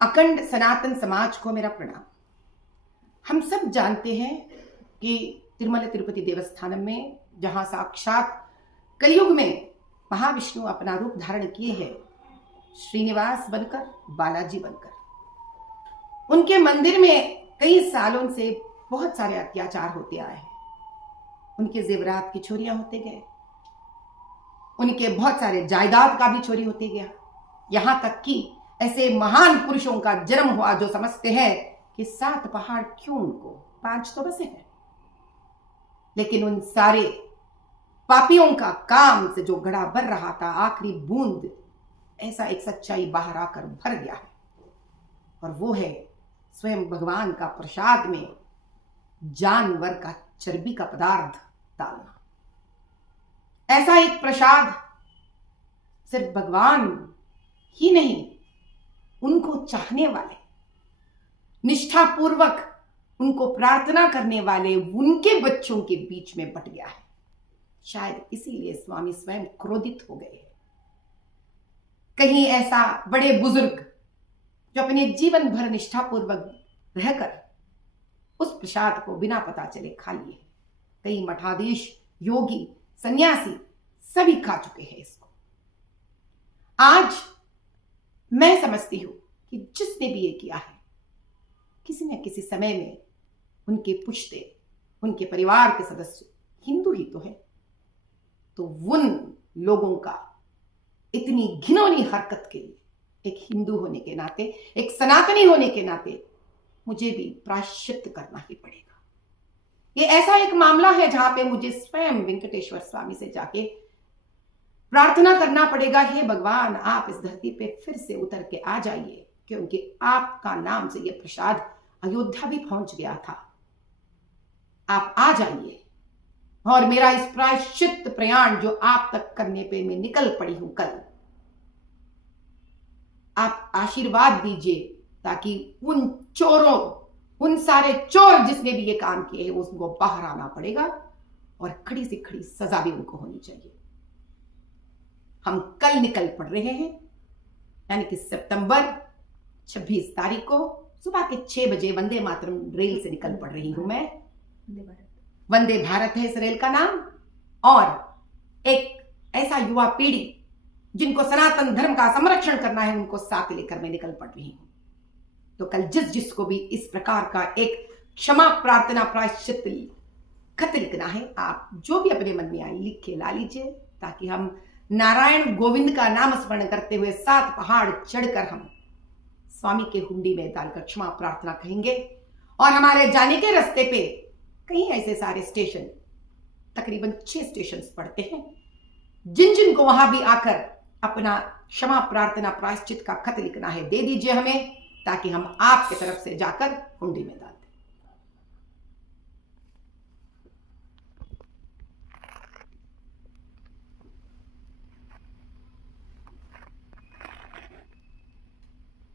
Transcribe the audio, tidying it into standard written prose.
अखंड सनातन समाज को मेरा प्रणाम। हम सब जानते हैं कि तिरुमला तिरुपति देवस्थानम में जहां साक्षात कलयुग में महाविष्णु अपना रूप धारण किए हैं, श्रीनिवास बनकर, बालाजी बनकर, उनके मंदिर में कई सालों से बहुत सारे अत्याचार होते आए हैं। उनके जेवरात की चोरियां होते गए, उनके बहुत सारे जायदाद का भी चोरी होते गया, यहां तक कि ऐसे महान पुरुषों का जन्म हुआ जो समझते हैं कि 7 पहाड़ क्यों, उनको 5 तो बसे हैं। लेकिन उन सारे पापियों का काम से जो घड़ा भर रहा था, आखिरी बूंद ऐसा एक सच्चाई बाहर आकर भर गया है, और वो है स्वयं भगवान का प्रसाद में जानवर का चर्बी का पदार्थ डालना। ऐसा एक प्रसाद सिर्फ भगवान ही नहीं, उनको चाहने वाले, निष्ठापूर्वक उनको प्रार्थना करने वाले उनके बच्चों के बीच में बट गया है। शायद इसीलिए स्वामी स्वयं क्रोधित हो गए हैं। कहीं ऐसा बड़े बुजुर्ग जो अपने जीवन भर निष्ठापूर्वक रहकर उस प्रसाद को बिना पता चले खा लिए, कई मठाधीश, योगी, सन्यासी सभी खा चुके हैं इसको। आज मैं समझती हूं कि जिसने भी ये किया है, किसी न किसी समय में उनके पुश्ते, उनके परिवार के सदस्य हिंदू ही तो है, तो उन लोगों का इतनी घिनौनी हरकत के लिए एक हिंदू होने के नाते, एक सनातनी होने के नाते मुझे भी प्रायश्चित करना ही पड़ेगा। ये ऐसा एक मामला है जहां पे मुझे स्वयं वेंकटेश्वर स्वामी से जाके प्रार्थना करना पड़ेगा, हे भगवान, आप इस धरती पे फिर से उतर के आ जाइए, क्योंकि आपका नाम से ये प्रसाद अयोध्या भी पहुंच गया था। आप आ जाइए और मेरा इस प्रायश्चित प्रयाण जो आप तक करने पे मैं निकल पड़ी हूं कल, आप आशीर्वाद दीजिए ताकि उन चोरों, उन सारे चोर जिसने भी ये काम किए हैं, उसको बाहर आना पड़ेगा और खड़ी से खड़ी सजा भी उनको होनी चाहिए। हम कल निकल पड़ रहे हैं, यानी कि सितंबर 26 तारीख को सुबह के 6 बजे वंदे मातरम रेल से निकल पड़ रही हूं मैं। वंदे भारत है इस रेल का नाम, और एक ऐसा युवा पीढ़ी जिनको सनातन धर्म का संरक्षण करना है, उनको साथ लेकर मैं निकल पड़ रही हूं। तो कल जिसको भी इस प्रकार का एक क्षमा प्रार्थना प्रायश्चित खत लिखना है, आप जो भी अपने मन में आए लिख के ला लीजिए, ताकि हम नारायण गोविंद का नाम स्मरण करते हुए 7 पहाड़ चढ़कर हम स्वामी के हुंडी में डालकर क्षमा प्रार्थना कहेंगे। और हमारे जाने के रास्ते पे कई ऐसे सारे स्टेशन, तकरीबन 6 स्टेशन पड़ते हैं, जिन को वहां भी आकर अपना क्षमा प्रार्थना प्रायश्चित का खत लिखना है, दे दीजिए हमें, ताकि हम आपके तरफ से जाकर हुंडी में डालें।